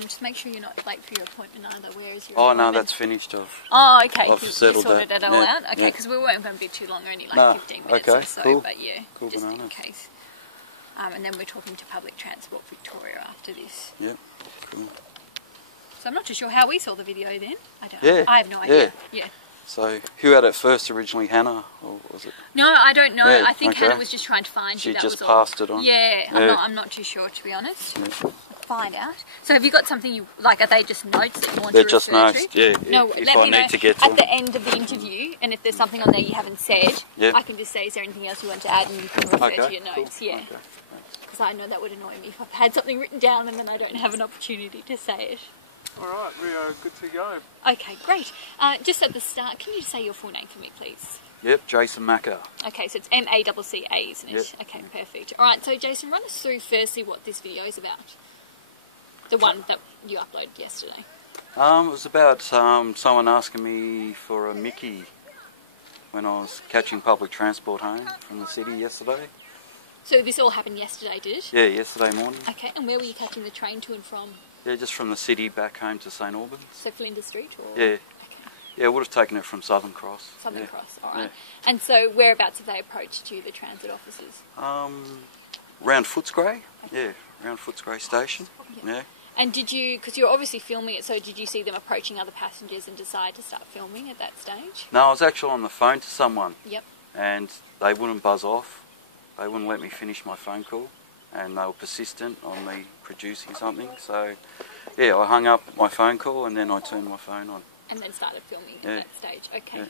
Just make sure you're not late for your appointment either. Where is your Oh, appointment? no, that's finished. Oh, okay. I've You settled sorted that. it all Yeah, out? Okay, because we weren't going to be too long, only like No, 15 minutes okay, or so, cool. but yeah, Cool just banana. in case. And then we're talking to Public Transport Victoria after this. Yep, cool. So I'm not too sure how we saw the video then. I don't Yeah, know. I have no idea. Yeah. So, who had it first originally, Hannah, or was it? No, I don't know. Yeah, I think okay. Hannah was just trying to find you. She That just was all. passed it on? Yeah, Yeah. I'm not too sure, to be honest. Yeah. I'll find out. So have you got something you, like, are they just notes that you want They're to just refer notes, to? yeah. No, if let I me know need to get to at them. the end of the interview, and if there's something on there you haven't said, Yep. I can just say, is there anything else you want to add, and you can refer to your cool. notes. Yeah. Okay. Because I know that would annoy me if I've had something written down and then I don't have an opportunity to say it. Alright, we are good to go. Okay, great. Just at the start, can you say your full name for me, please? Yep, Jason Macker. Okay, so it's M-A-C-C-A, isn't it? Yep. Okay, perfect. Alright, so Jason, run us through firstly what this video is about. The one that you uploaded yesterday. It was about someone asking me for a Mickey when I was catching public transport home from the city yesterday. So this all happened yesterday, did it? Yeah, yesterday morning. Okay, and where were you catching the train to and from? Yeah, just from the city back home to St Albans. So Flinders Street? Or? Yeah. Okay. Yeah, I would have taken it from Southern Cross. Southern yeah. Cross, alright. Yeah. And so whereabouts have they approached you, the transit officers? Around Footscray. Okay. Yeah, around Footscray Station. Yeah. Yeah. And did you, because you're obviously filming it, so did you see them approaching other passengers and decide to start filming at that stage? No, I was actually on the phone to someone. Yep. And they wouldn't buzz off. They wouldn't let me finish my phone call. And they were persistent on me producing something. So, yeah, I hung up my phone call and then I turned my phone on. And then started filming Yeah. at that stage. Okay. Yeah.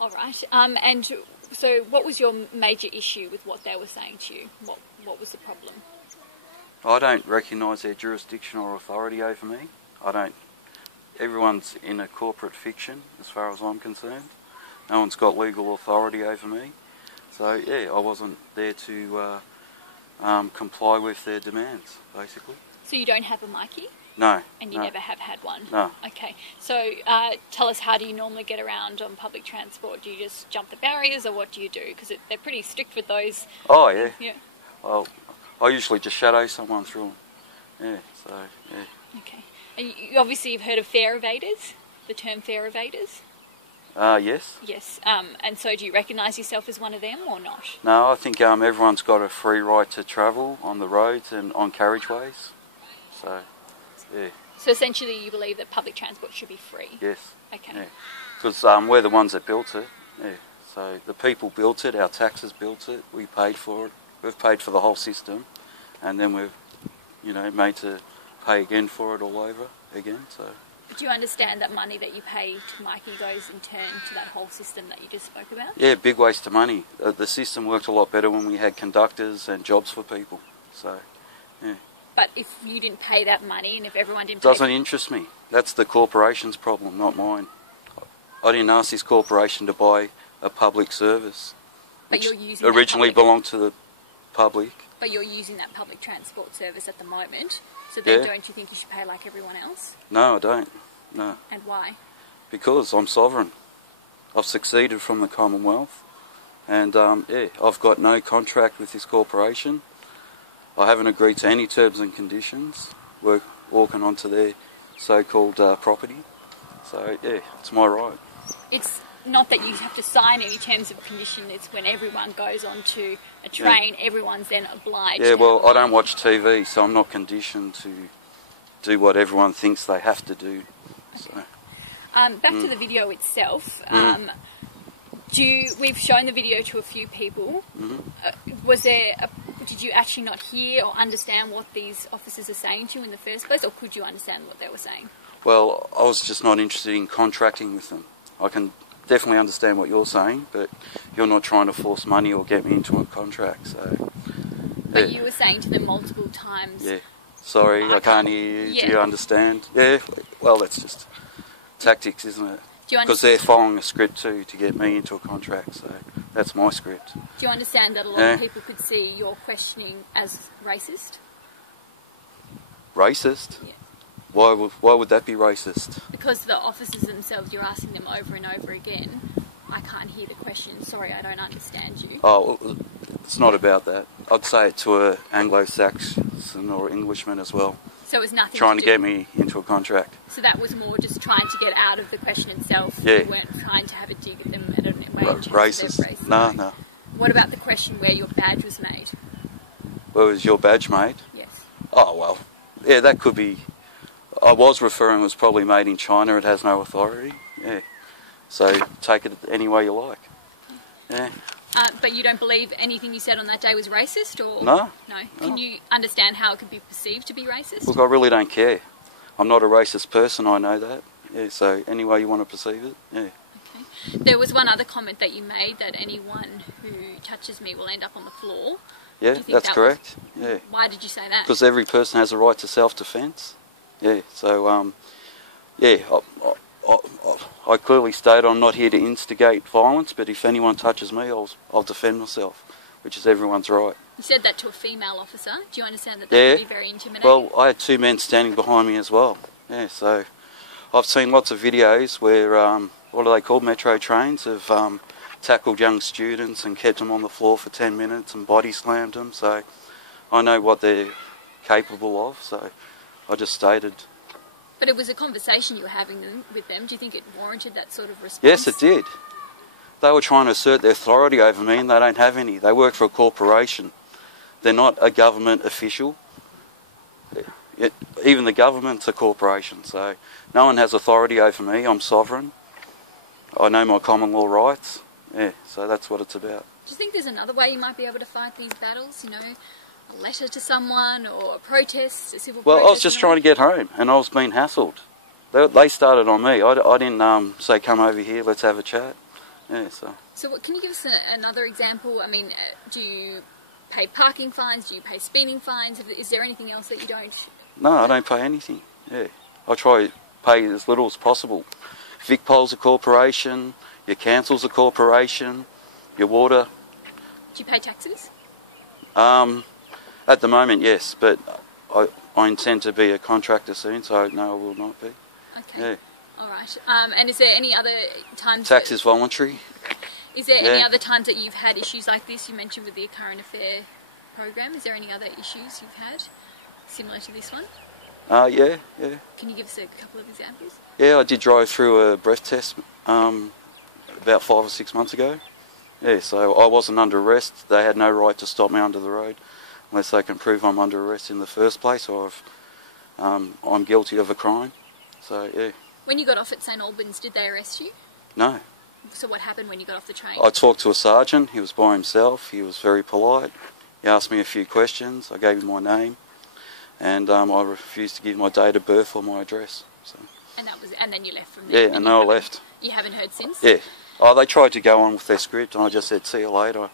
All right. And so what was your major issue with what they were saying to you? What was the problem? I don't recognise their jurisdiction or authority over me. Everyone's in a corporate fiction as far as I'm concerned. No one's got legal authority over me. So, yeah, I wasn't there to comply with their demands, basically. So you don't have a Mikey? No. And you no. never have had one? No. Okay. So tell us, how do you normally get around on public transport? Do you just jump the barriers, or what do you do? Because they're pretty strict with those. Oh, yeah. Yeah. Well, I usually just shadow someone through them. Yeah, so, yeah. Okay. And you obviously you've heard of fare evaders, the term fare evaders? Yes. Yes. And so do you recognise yourself as one of them or not? No, I think everyone's got a free right to travel on the roads and on carriageways. So, yeah. So essentially you believe that public transport should be free? Yes. Okay. Yeah. Because we're the ones that built it. Yeah. So the people built it, our taxes built it, we paid for it. We've paid for the whole system, and then we've, made to pay again for it all over again. So. Do you understand that money that you pay to Mikey goes in turn to that whole system that you just spoke about? Yeah, big waste of money. The system worked a lot better when we had conductors and jobs for people. So, yeah. But if you didn't pay that money, and if everyone didn't Doesn't interest me. That's the corporation's problem, not mine. I didn't ask this corporation to buy a public service, but you're using originally belonged to the public. But you're using that public transport service at the moment, so then Yeah. don't you think you should pay like everyone else? No, I don't. No. And why? Because I'm sovereign. I've succeeded from the Commonwealth, and yeah, I've got no contract with this corporation. I haven't agreed to any terms and conditions walking onto their so-called property. So yeah, it's my right. It's not that you have to sign any terms of condition, it's when everyone goes onto a train, everyone's then obliged. Yeah, well, I don't watch TV, so I'm not conditioned to do what everyone thinks they have to do. So. Back to the video itself. We've shown the video to a few people. Did you actually not hear or understand what these officers are saying to you in the first place, or could you understand what they were saying? Well, I was just not interested in contracting with them. I can definitely understand what you're saying, but you're not trying to force money or get me into a contract. So, but you were saying to them multiple times. Yeah. Sorry, I can't hear you. Yeah. Do you understand? Yeah. Well, that's just tactics, isn't it? Because they're following a script too to get me into a contract. So that's my script. Do you understand that a lot of people could see your questioning as racist? Racist? Yeah. Why would that be racist? Because the officers themselves, you're asking them over and over again, I can't hear the question, sorry, I don't understand you. Oh, it's not about that. I'd say it to an Anglo-Saxon or Englishman as well. So it was nothing trying to do. get me into a contract. So that was more just trying to get out of the question itself. Yeah. You weren't trying to have a dig at them and a way of Racist. their race. No, no. What about the question where your badge was made? Where was your badge made? Yes. Oh, well, yeah, that could be. I was referring it was probably made in China. It has no authority. Yeah. So take it any way you like. Yeah. But you don't believe anything you said on that day was racist, or No. No. Can you understand how it could be perceived to be racist? Look, I really don't care. I'm not a racist person. I know that. Yeah. So any way you want to perceive it. Yeah. Okay. There was one other comment that you made, that anyone who touches me will end up on the floor. Yeah, that's correct. Yeah. Why did you say that? Because every person has a right to self-defence. Yeah. So yeah. I clearly stated I'm not here to instigate violence, but if anyone touches me, I'll defend myself, which is everyone's right. You said that to a female officer. Do you understand that Yeah. could be very intimidating? Well, I had two men standing behind me as well. Yeah, so I've seen lots of videos where, what are they called, metro trains, have tackled young students and kept them on the floor for 10 minutes and body slammed them. So I know what they're capable of, so I just stated. But it was a conversation you were having with them. Do you think it warranted that sort of response? Yes, it did. They were trying to assert their authority over me, and they don't have any. They work for a corporation. They're not a government official. Even the government's a corporation, so no one has authority over me. I'm sovereign. I know my common law rights. Yeah, so that's what it's about. Do you think there's another way you might be able to fight these battles? You know, a letter to someone, or a protest, a civil protest? Well, I was just trying to get home, and I was being hassled. They started on me. I didn't say, come over here, let's have a chat. Yeah, so. So what, can you give us another example? I mean, do you pay parking fines? Do you pay speeding fines? Is there anything else that you don't? No, I don't pay anything. Yeah, I try to pay as little as possible. VicPol's a corporation. Your council's a corporation. Your water. Do you pay taxes? At the moment, yes, but I intend to be a contractor soon, so no, I will not be. Okay. Yeah. All right. And is there any other times? Tax is voluntary. Is there any other times that you've had issues like this? You mentioned with the current affair program. Is there any other issues you've had similar to this one? Yeah. Can you give us a couple of examples? Yeah, I did drive through a breath test about 5 or 6 months ago. Yeah, so I wasn't under arrest. They had no right to stop me under the road unless they can prove I'm under arrest in the first place, or if I'm guilty of a crime. So, yeah. When you got off at St Albans, did they arrest you? No. So what happened when you got off the train? I talked to a sergeant. He was by himself. He was very polite. He asked me a few questions. I gave him my name, and I refused to give my date of birth or my address. So. And that was, and then you left from there. Yeah, and then I left. You haven't heard since? Yeah. Oh, they tried to go on with their script, and I just said, see you later.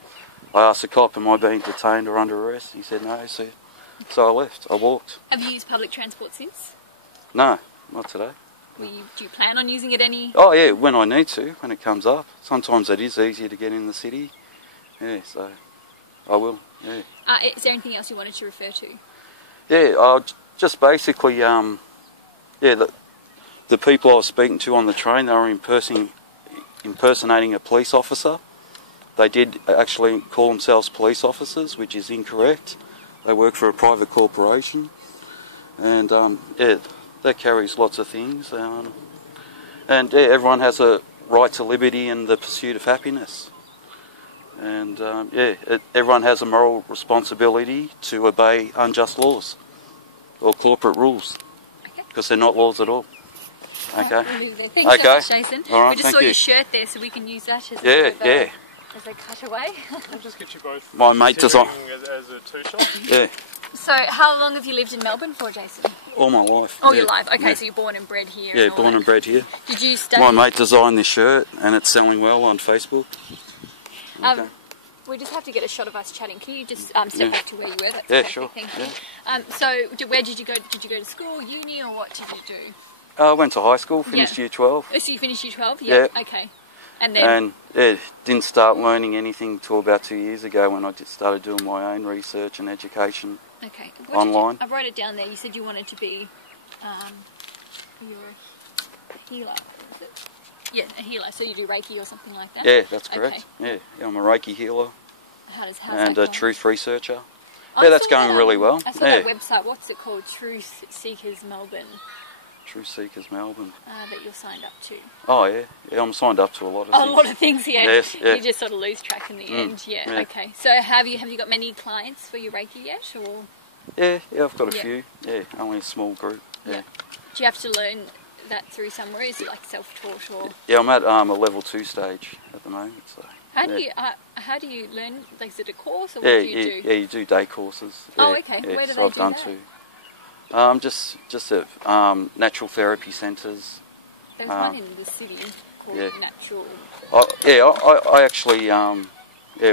I asked the cop, am I being detained or under arrest? He said no, so I left. I walked. Have you used public transport since? No, not today. Do you plan on using it any? Oh yeah, when I need to, when it comes up. Sometimes it is easier to get in the city. Yeah, so I will, yeah. Is there anything else you wanted to refer to? Yeah, just basically, yeah, the people I was speaking to on the train, they were impersonating a police officer. They did actually call themselves police officers, which is incorrect. They work for a private corporation. And, yeah, that carries lots of things. And, yeah, everyone has a right to liberty and the pursuit of happiness. And, yeah, everyone has a moral responsibility to obey unjust laws or corporate rules. Because they're not laws at all. Okay. Thanks so much, Jason. All right, we just saw your shirt there, so we can use that as as a cutaway. I'll just get you both. My mate designed as a two-shot. Yeah. So, how long have you lived in Melbourne for, Jason? All my life. All your life. Okay, so you're born and bred here. Yeah, born and bred here. Did you study? My mate designed this shirt, and it's selling well on Facebook. Okay. We just have to get a shot of us chatting. Can you just step back to where you were? That's yeah, okay. sure. Thank you. So, where did you go? Did you go to school, uni, or what did you do? I went to high school, finished year 12. Oh, so you finished year 12? Yeah. Okay. And then? And didn't start learning anything until about 2 years ago when I started doing my own research and education online. I wrote it down there. You said you wanted to be you're a healer, is it? Yeah, a healer. So you do Reiki or something like that? Yeah, that's correct. Okay. Yeah, I'm a Reiki healer how's and that a truth researcher. Yeah, that's going really well. I saw that website. What's it called? Truth Seekers Melbourne. Truth Seekers Melbourne. That you're signed up to. Oh yeah, I'm signed up to a lot of things. A lot of things, yeah. Yes, yeah. You just sort of lose track in the end. Yeah. Okay. So have you got many clients for your Reiki yet, or? Yeah, I've got a few. Yeah, only a small group. Yeah. Do you have to learn that through somewhere? Is it like self-taught or? Yeah, I'm at a level 2 stage at the moment. So. How do you learn? Like, is it a course or what Yeah, do you do? yeah, you do day courses. Yeah, Oh, okay. Yeah, Where do so they I've do done that? two. Just at natural therapy centres. There's one in the city called Natural. I actually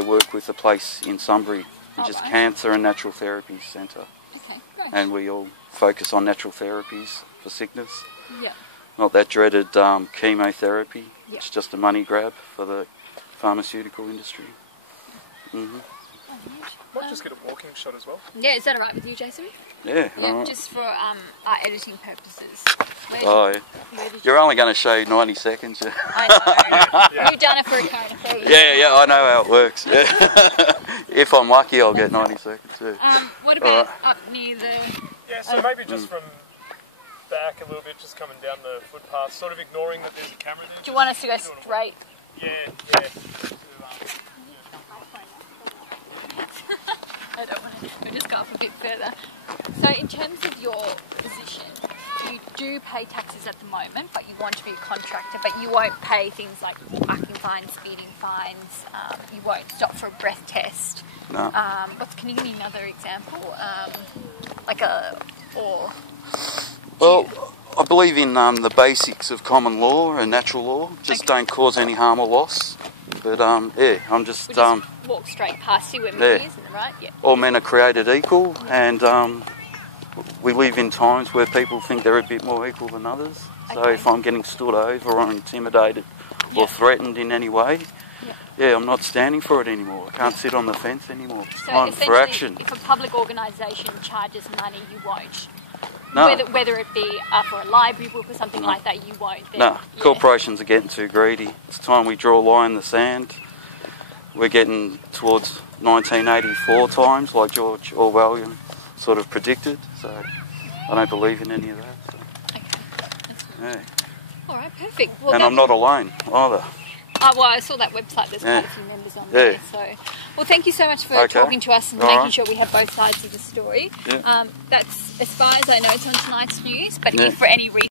work with a place in Sunbury, which is right. Cancer and Natural Therapy Centre. Okay, great. And we all focus on natural therapies for sickness. Yeah. Not that dreaded chemotherapy. Yeah. It's just a money grab for the pharmaceutical industry. Mm-hmm. Might just get a walking shot as well. Yeah, is that alright with you, Jason? Yeah. Yeah, just for our editing purposes. You're only going to show 90 seconds. Yeah. I know. We've done it for a current affair. Yeah, I know how it works. Yeah. If I'm lucky, I'll get 90 seconds. Yeah. What about up near the... Yeah, so maybe just from back a little bit, just coming down the footpath, sort of ignoring that there's a camera there. Do you want us to go straight? Yeah. I don't want to. We'll just go up a bit further. So in terms of your position, you do pay taxes at the moment, but you want to be a contractor, but you won't pay things like parking fines, speeding fines, you won't stop for a breath test. No. Can you give me another example? Well, I believe in the basics of common law and natural law. Just don't cause any harm or loss. But I'm just... We'll just walk straight past you when we're here, isn't it, right? Yeah. All men are created equal, and we live in times where people think they're a bit more equal than others. So if I'm getting stood over or intimidated or threatened in any way, I'm not standing for it anymore. I can't sit on the fence anymore. It's time for action. If a public organisation charges money, you won't. No. Whether it be for a library book or something like that, you won't. No, corporations are getting too greedy. It's time we draw a line in the sand. We're getting towards 1984 times, like George Orwell sort of predicted. So I don't believe in any of that. So. Okay. That's good. Yeah. All right, perfect. Well, and I'm not alone either. Well, I saw that website. There's quite a few members on there. So, well, thank you so much for talking to us and making sure we have both sides of the story. Yeah. That's, as far as I know, it's on tonight's news. But if for any reason